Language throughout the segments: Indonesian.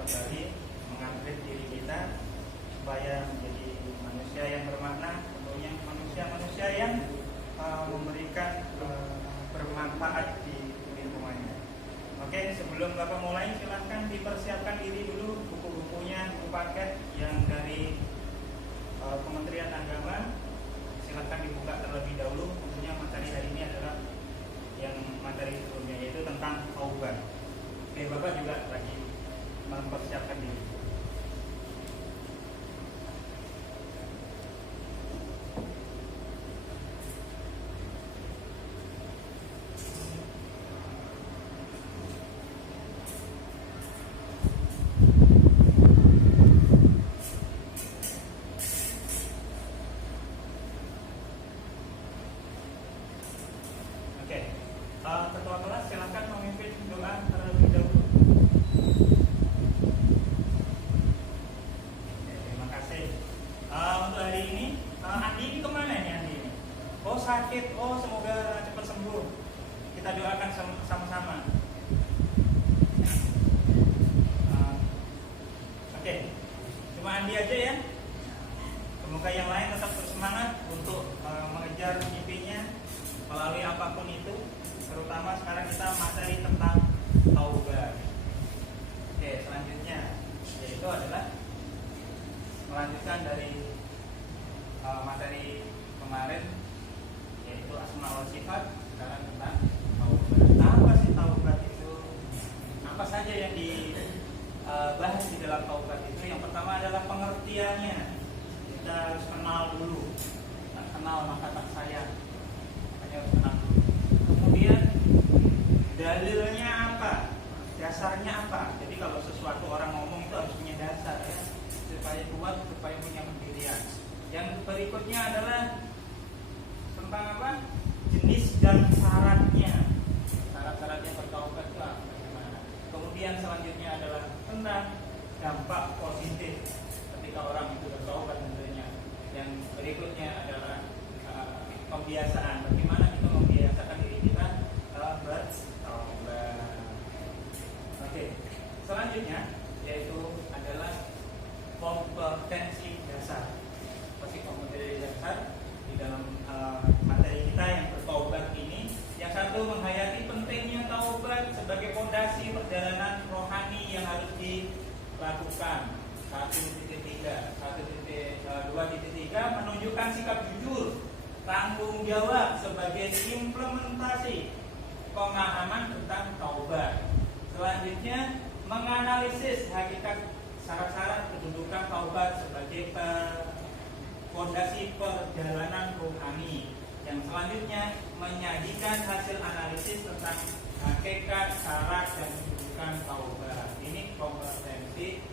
kembali mengupgrade diri kita supaya menjadi manusia yang bermakna, tentunya manusia yang memberikan bermanfaat di lingkungannya. Oke, sebelum Bapak mulai, silahkan dipersiapkan diri dulu buku-bukunya, buku paket yang dari Kementerian Agama. Silahkan dibuka terlebih dahulu. Tentunya materi hari ini adalah yang materi sebelumnya, yaitu tentang taubat. Oke, Bapak juga lagi mempersiapkan diri. Ketua kelas silakan memimpin doa terlebih dahulu. Terima kasih. Untuk hari ini, Andi ini kemana nih Andi ini? Oh sakit, oh semoga cepat sembuh. Kita doakan sama-sama. Oke, cuma Andi aja ya. Semoga yang lain tetap bersemangat untuk mengejar mimpinya melalui apapun itu. Terutama sekarang kita materi tentang taubat. Oke, selanjutnya yaitu adalah melanjutkan dari materi kemarin, yaitu asma wa sifat. Sekarang tentang taubat. Apa sih taubat itu? Apa saja yang dibahas di dalam taubat itu? Yang pertama adalah pengertiannya. Kita harus kenal dulu. Tak kenal maka tak sayang. Hanya harus kenal dulu. Kemudian dalilnya apa? Dasarnya apa? Jadi kalau sesuatu orang ngomong itu harus punya dasar ya, supaya kuat, supaya punya pendirian. Yang berikutnya adalah tentang apa? Jenis dan syaratnya. Syarat-syaratnya bertaubat itu apa? Bagaimana? Kemudian selanjutnya adalah tentang dampak positif ketika orang itu bertaubat tentunya. Yang berikutnya adalah pembiasaan. Bagaimana kita membiasakan diri kita bertaubat. Oke. Selanjutnya yaitu adalah kompetensi dasar. Pasti kompetensi dasar di dalam materi kita yang bertaubat ini. Yang satu, menghayati pentingnya taubat sebagai fondasi perjalanan rohani yang harus dilakukan. 1.3, 2.3 menunjukkan sikap jujur, tanggung jawab sebagai implementasi pemahaman tentang taubat. Selanjutnya, menganalisis hakikat syarat-syarat kedudukan taubat sebagai fondasi perjalanan rohani. Yang selanjutnya, menyajikan hasil analisis tentang hakikat syarat dan kedudukan taubat. Ini kompetensi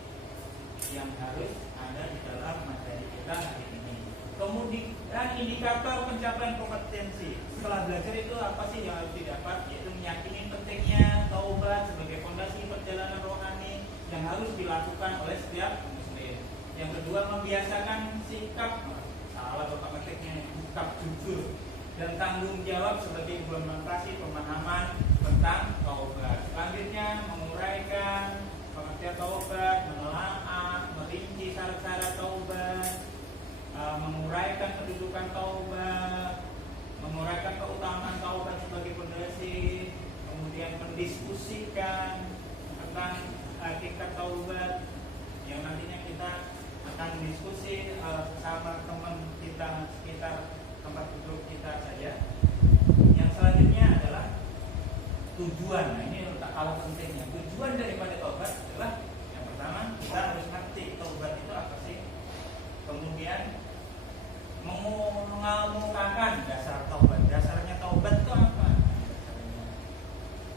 yang harus ada di dalam materi kita hari ini. Kemudian indikator pencapaian kompetensi. Setelah belajar itu apa sih yang harus didapat? Yaitu meyakini pentingnya taubat sebagai fondasi perjalanan rohani yang harus dilakukan oleh setiap muslim. Yang kedua, membiasakan sikap sikap jujur dan tanggung jawab sebagai implementasi pemahaman tentang taubat. Selanjutnya, menguraikan pengertian taubat, menelaah, merinci syarat-syarat taubat, menguraikan kedudukan taubat, menguraikan keutamaan taubat sebagai fondasi, kemudian mendiskusikan tentang hakikat taubat yang nantinya kita akan diskusi sama teman kita sekitar tempat duduk kita saja. Yang selanjutnya adalah tujuan. Nah, ini tak kalah pentingnya. Tujuan daripada taubat adalah yang pertama, kita harus ngerti taubat itu apa sih. Kemudian mengemukakan dasar taubat. Dasarnya taubat itu apa?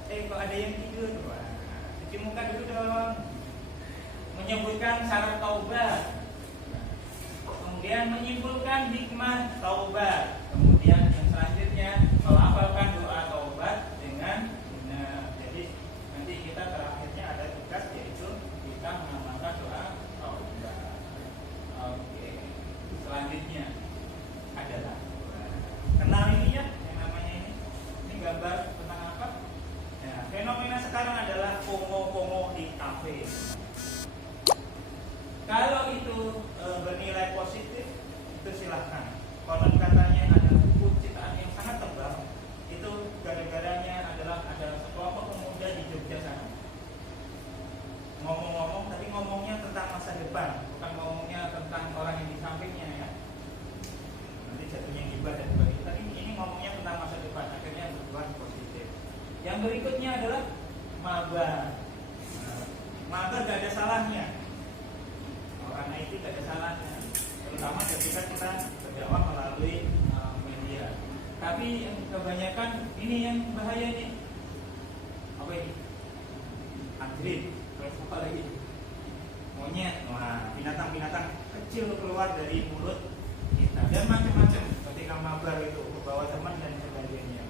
Kok ada yang tidur? Wah, cuci muka dulu dong. Menyebutkan syarat taubat. Kemudian menyimpulkan hikmah taubat. Kemudian yang selanjutnya melafalkan doa taubat dengan benar. Jadi nanti kita terakhirnya ada tugas, yaitu kita mengamalkan doa taubat. Oke. Selanjutnya adalah kenal ini ya, yang namanya ini. Ini gambar tentang apa? Nah, fenomena sekarang adalah FOMO di kafe. gak ada salahnya. Karena itu gak ada salahnya, terutama ketika kita berdakwah melalui media. Tapi yang kebanyakan ini yang bahaya nih. Apa ini? Anjrit, terus apa lagi? Monyet, wah, binatang-binatang kecil keluar dari mulut kita dan macam-macam ketika mabar itu membawa teman dan sebagainya.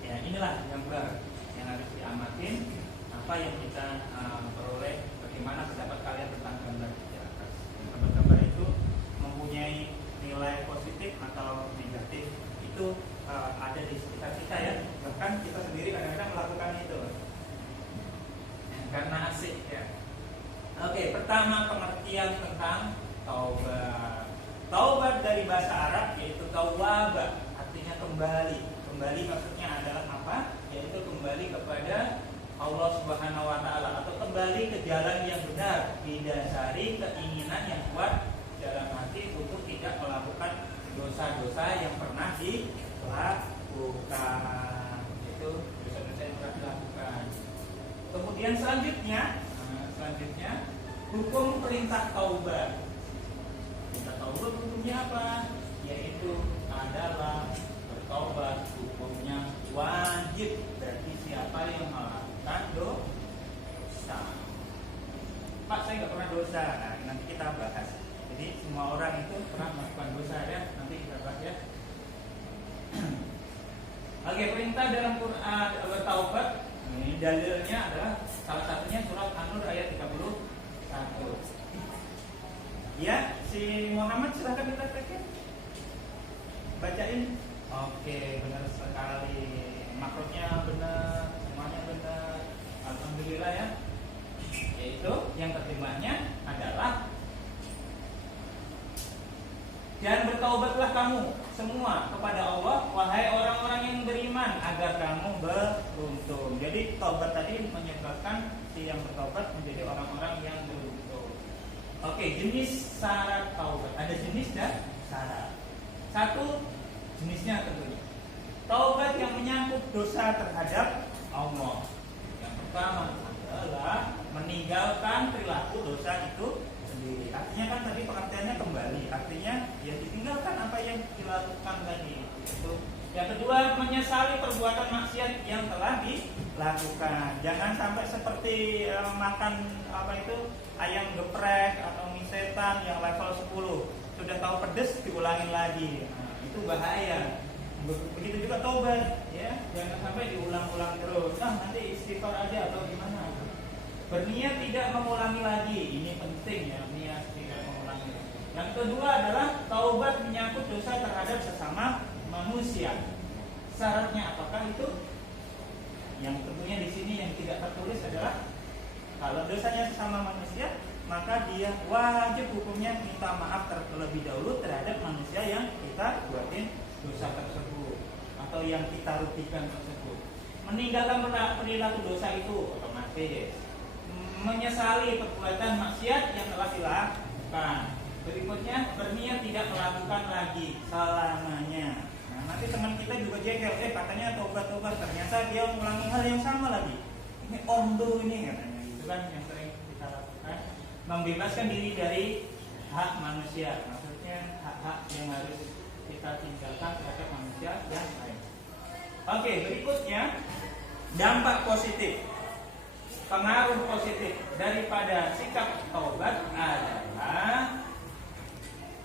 Ya inilah gambar yang harus diamatin, apa yang kita peroleh, bagaimana pendapat kalian tentang gambar di atas. Gambar-gambar itu mempunyai nilai positif atau negatif itu ada di sekitar kita ya, bahkan kita sendiri kadang-kadang melakukan itu karena asik ya. Oke, pertama pengertian tentang taubat. Taubat dari bahasa Arab yaitu tawwaba, artinya kembali. Kembali maksudnya adalah apa? Yaitu kembali kepada Allah Subhanahu wa taala atau kembali ke jalan yang benar, didasari keinginan yang kuat dalam hati untuk tidak melakukan dosa-dosa yang pernah dilakukan. Itu dosa-dosa yang pernah dilakukan. Kemudian selanjutnya hukum perintah taubat. Perintah taubat hukumnya apa? Yaitu adalah bertaubat hukumnya wajib bagi siapa yang melakukan dosa. Pak, saya nggak pernah dosa. Nah, nanti kita bahas. Jadi semua orang itu pernah melakukan dosa ya. Nanti kita bahas ya. Oke, perintah dalam Quran bertaubat. Ini dalilnya adalah salah satunya surat An-Nur ayat 31. Ya, si Muhammad silahkan dipraktekin. Bacain. Oke, benar sekali. Makrotnya benar, semuanya benar. Alhamdulillah ya. Yaitu yang terjemahnya adalah dan bertaubatlah kamu semua kepada Allah, wahai orang-orang yang beriman, agar kamu beruntung. Jadi taubat tadi menyebabkan si yang bertaubat menjadi orang-orang yang beruntung. Oke, jenis syarat taubat. Ada jenis dan syarat. Satu, jenisnya tentunya taubat yang menyangkut dosa terhadap Allah. Yang pertama adalah meninggalkan perilaku dosa itu sendiri. Artinya kan tadi pengertiannya kembali, artinya ya ditinggalkan apa yang dilakukan tadi. Itu. Yang kedua, menyesali perbuatan maksiat yang telah dilakukan. Jangan sampai seperti makan apa itu ayam geprek atau mie setan yang level 10. Sudah tahu pedes diulangin lagi. Nah, itu bahaya. Begitu juga taubat, ya. Jangan sampai diulang-ulang terus. Nanti istighfar aja atau gimana. Berniat tidak mengulangi lagi, ini penting ya, niat tidak mengulangi lagi. Yang kedua adalah taubat menyangkut dosa terhadap sesama manusia. Syaratnya apakah itu? Yang tentunya di sini yang tidak tertulis adalah kalau dosanya sesama manusia, maka dia wajib hukumnya minta maaf terlebih dahulu terhadap manusia yang kita buatin dosa tersebut atau yang kita rugikan tersebut. Meninggalkan perilaku dosa itu otomatis. Menyesali perbuatan maksiat yang telah dilakukan. Berikutnya, berniat tidak melakukan lagi selamanya. Nah, nanti teman kita juga jengkel, katanya tobat-tobat, ternyata dia mengulangi hal yang sama lagi. Ini omdo ini katanya, itu kan yang sering kita lakukan. Membebaskan diri dari hak manusia, maksudnya hak-hak yang harus kita tinggalkan terhadap manusia yang lain. Oke, berikutnya dampak positif. Pengaruh positif daripada sikap taubat adalah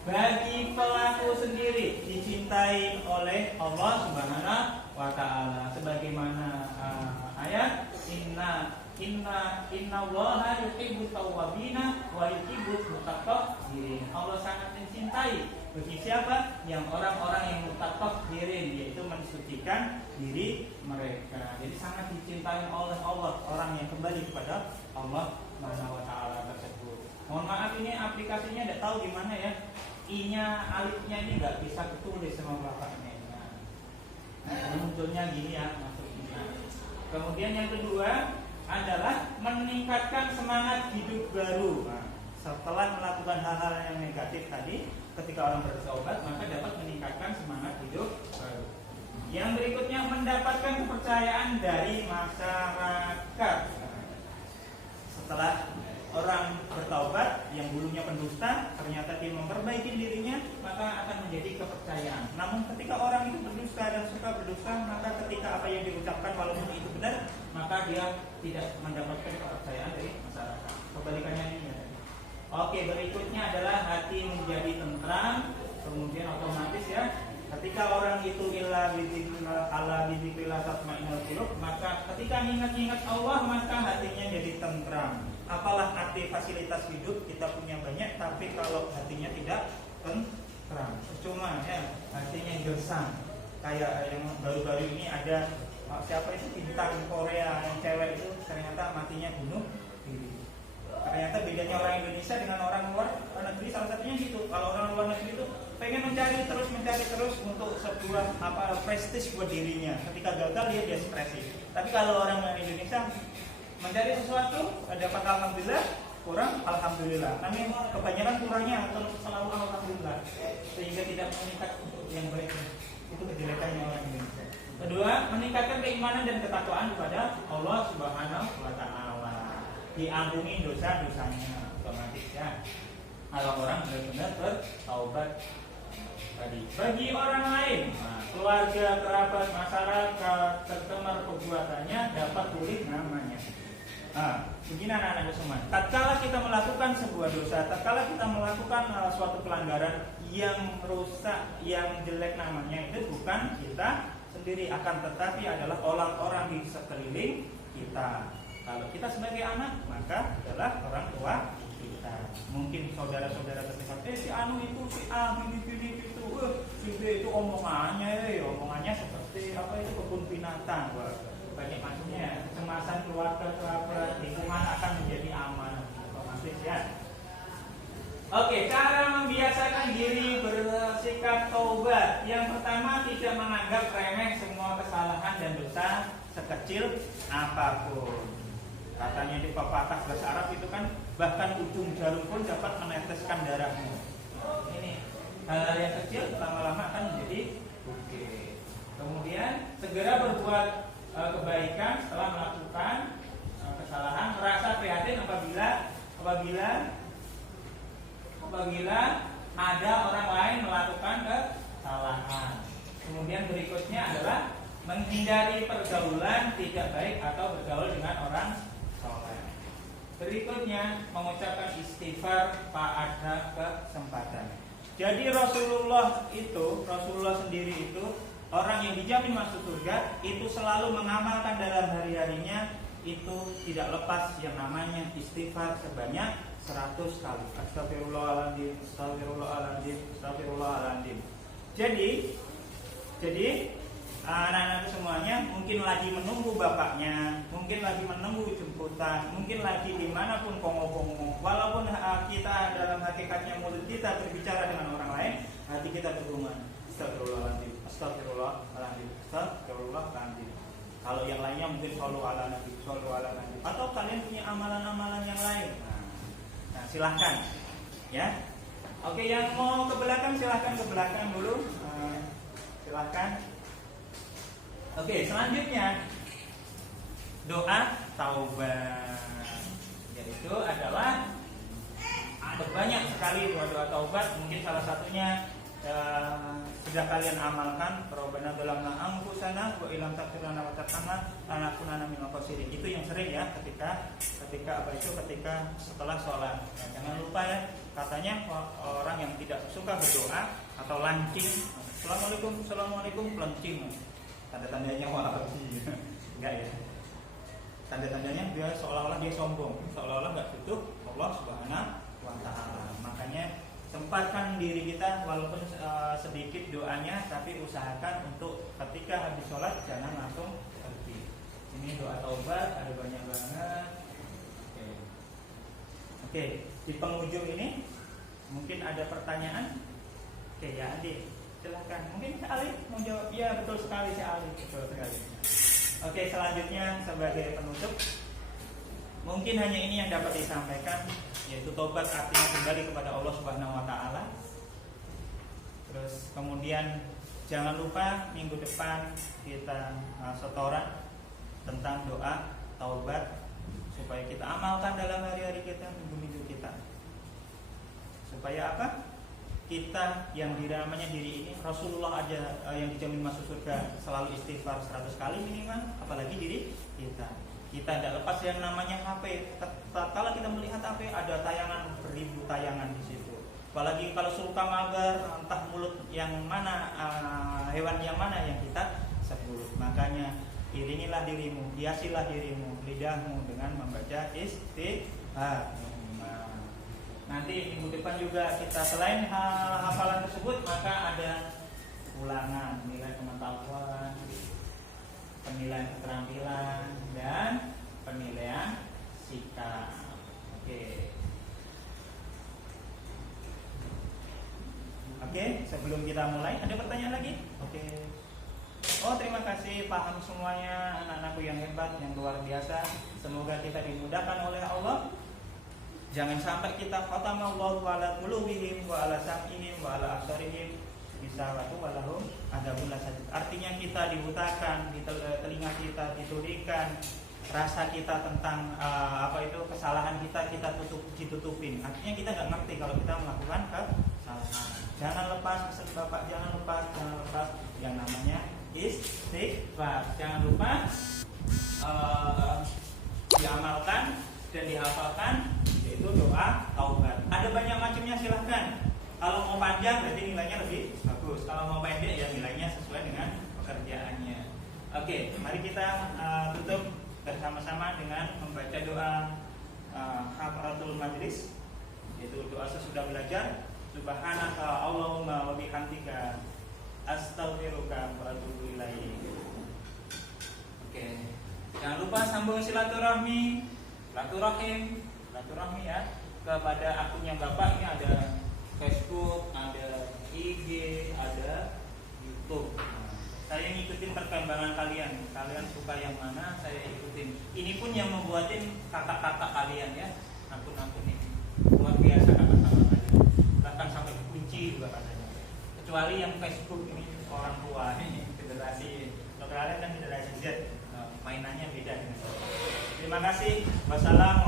bagi pelaku sendiri dicintai oleh Allah Subhanahu wa taala sebagaimana ayat inna Allaha yuhibbut tawwabina wa yuhibbul mutatahhirin. Allah sangat mencintai bagi siapa? Yang orang-orang yang mutatahhirin, yaitu mensucikan diri mereka. Jadi sangat dicintai oleh Allah orang yang kembali kepada Allah Subhanahu wa taala tersebut. Mohon maaf ini aplikasinya tidak tahu gimana ya. I-nya, alifnya ini nggak bisa ketulis sama bapaknya. Nah, munculnya gini ya maksudnya. Kemudian yang kedua adalah meningkatkan semangat hidup baru. Nah, setelah melakukan hal-hal yang negatif tadi, ketika orang bertaubat maka dapat meningkatkan semangat hidup baru. Yang berikutnya mendapatkan kepercayaan dari masyarakat. setelah orang bertaubat yang dulunya pendusta, ternyata dia memperbaiki dirinya, maka akan menjadi kepercayaan. Namun ketika orang itu berdusta dan suka berdusta, maka ketika apa yang diucapkan walaupun itu benar, maka dia tidak mendapatkan kepercayaan dari masyarakat. Kebalikannya ini ya. Oke, berikutnya adalah hati menjadi tentram. Kemudian otomatis ya, ketika orang itu illa bidzikrillah tatmainnul qulub, maka ketika ingat-ingat Allah maka hatinya jadi tentram. Apalah arti fasilitas hidup kita punya banyak, tapi kalau hatinya tidak tentram, percuma ya, hatinya gersang. Kayak yang baru-baru ini ada siapa itu bintang Korea yang cewek itu ternyata matinya bunuh diri. Ternyata bedanya orang Indonesia dengan orang luar negeri salah satunya gitu. Kalau orang luar negeri itu pengen mencari terus untuk sebuah prestis buat dirinya. Ketika gagal dia depresi. Tapi kalau orang Indonesia mencari sesuatu dapat alhamdulillah, kurang alhamdulillah. Kami kebanyakan kurangnya atau selalu alhamdulillah, sehingga tidak meningkat yang baik. Itu kejelekannya orang Indonesia. Kedua, meningkatkan keimanan dan ketakwaan kepada Allah Subhanahu wa Ta'ala. Diampuni dosa-dosanya otomatis ya. Kalau orang benar-benar bertaubat tadi. Bagi orang lain, keluarga, kerabat, masyarakat, tercemar perbuatannya dapat tulis namanya. Begini anak-anak semua. Tatkala kita melakukan sebuah dosa, tatkala kita melakukan suatu pelanggaran yang rusak, yang jelek namanya, itu bukan kita sendiri, akan tetapi adalah orang-orang di sekeliling kita. Kalau kita sebagai anak, maka adalah orang tua kita. Mungkin saudara-saudara terdekat, si Anu itu, si A, gini itu, si B itu omongannya seperti apa itu kebun binatang. Banyak maksudnya kecemasan keluarga, lingkungan akan menjadi aman otomatis ya. Oke, cara membiasakan diri bersikap taubat. Yang pertama, tidak menganggap remeh semua kesalahan dan dosa sekecil apapun. Katanya di pepatah bahasa Arab itu kan, bahkan ujung jarum pun dapat meneteskan darahmu. Ini hal yang kecil lama-lama akan menjadi bukit. Kemudian segera berbuat kebaikan setelah melakukan kesalahan, merasa prihatin apabila ada orang lain melakukan kesalahan. Kemudian berikutnya adalah menghindari pergaulan tidak baik atau bergaul dengan orang soleh. Berikutnya mengucapkan istighfar pada kesempatan. Jadi Rasulullah sendiri itu orang yang dijamin masuk surga itu selalu mengamalkan dalam hari-harinya itu tidak lepas yang namanya istighfar sebanyak 100 kali. Astagfirullahaladzim, astagfirullahaladzim, astagfirullahaladzim. Jadi anak-anak semuanya mungkin lagi menunggu bapaknya, mungkin lagi menunggu jemputan, mungkin lagi dimanapun kongo-kongo. Walaupun kita dalam hakikatnya mulut kita berbicara dengan orang lain, hati kita bergumam astagfirullahaladzim, astagfirullahaladzim, astagfirullahaladzim. Kalau yang lainnya mungkin shollu ala nabi, atau kalian punya amalan-amalan yang lain. Nah, silahkan ya. Oke, yang mau ke belakang silahkan ke belakang dulu. Silahkan. Oke, selanjutnya doa taubat. Yaitu adalah ada banyak sekali doa taubat. Mungkin salah satunya sudah kalian amalkan, Rabbana dzalamna anfusana wa illam taghfir lana wa tarhamna lanakunanna minal khasirin. Itu yang sering ya ketika setelah sholat. Nah, jangan lupa ya, katanya orang yang tidak suka berdoa atau lancing, assalamualaikum lancing. Tanda-tandanya enggak ya. Tanda-tandanya dia seolah-olah dia sombong, seolah-olah enggak butuh Allah Subhanahu wa Ta'ala. Makanya sempatkan diri kita walaupun sedikit doanya, tapi usahakan untuk ketika habis sholat jangan langsung pergi. Ini doa taubat ada banyak banget. Oke, di penghujung ini mungkin ada pertanyaan. Oke ya Andi, silahkan. Mungkin Cak Ali mau jawab. Ya betul sekali Cak Ali, betul sekali. Oke, selanjutnya sebagai penutup, mungkin hanya ini yang dapat disampaikan, yaitu tobat artinya kembali kepada Allah Subhanahu wa Ta'ala. Terus kemudian jangan lupa minggu depan kita setoran tentang doa taubat supaya kita amalkan dalam hari-hari kita, minggu-minggu kita. Supaya apa? Kita yang namanya diri ini, Rasulullah aja yang dijamin masuk surga selalu istighfar 100 kali minimal, apalagi diri kita. Kita tidak lepas yang namanya HP. Kalau kita melihat HP ada tayangan beribu tayangan di situ. Apalagi kalau suka mabar, entah mulut yang mana, hewan yang mana yang kita sebut. Makanya iringilah dirimu, hiasilah dirimu, lidahmu dengan membaca istighfar. Nanti minggu depan juga kita selain hafalan tersebut, maka ada ulangan nilai pengetahuan, penilaian keterampilan, dan penilaian sikap. Oke, sebelum kita mulai, ada pertanyaan lagi? Oke. Oh, terima kasih, paham semuanya, anak-anakku yang hebat, yang luar biasa. Semoga kita dimudahkan oleh Allah. Jangan sampai kita khatamallahu ala qulubihim wa ala sam'ihim wa ala absarihim bisawatu walahum adzabun lasyadid. Artinya kita dibutakan, di telinga kita ditulikan, rasa kita tentang kesalahan kita ditutupin. Artinya kita nggak ngerti kalau kita melakukan kesalahan. Jangan lepas pesan Bapak, jangan lepas yang namanya istighfar. Jangan lupa diamalkan dan dihafalkan, yaitu doa taubat. Ada banyak macamnya, silahkan. Kalau mau panjang berarti nilainya lebih bagus. Kalau mau pendek ya nilainya sesuai dengan pekerjaannya. Oke, mari kita tutup bersama-sama dengan membaca doa Hafaratul Majlis, yaitu doa sesudah belajar. Subhanaka Allahumma wa bihamdika astaghfiruka wa atubu ilaik. Oke. Jangan lupa sambung silaturahmi ya kepada akunnya Bapak. Ini ada Facebook, ada IG, ada YouTube. Saya ngikutin perkembangan kalian suka yang mana saya ikutin. Ini pun yang membuatin kakak-kakak kalian ya, akun-akun ini luar biasa kakak-kakak kalian, bahkan sampai kunci juga katanya. Kecuali yang Facebook ini orang tua ini generasi, kalau kalian kan generasi Z, mainannya beda dengan saya. Terima kasih. Wassalamualaikum.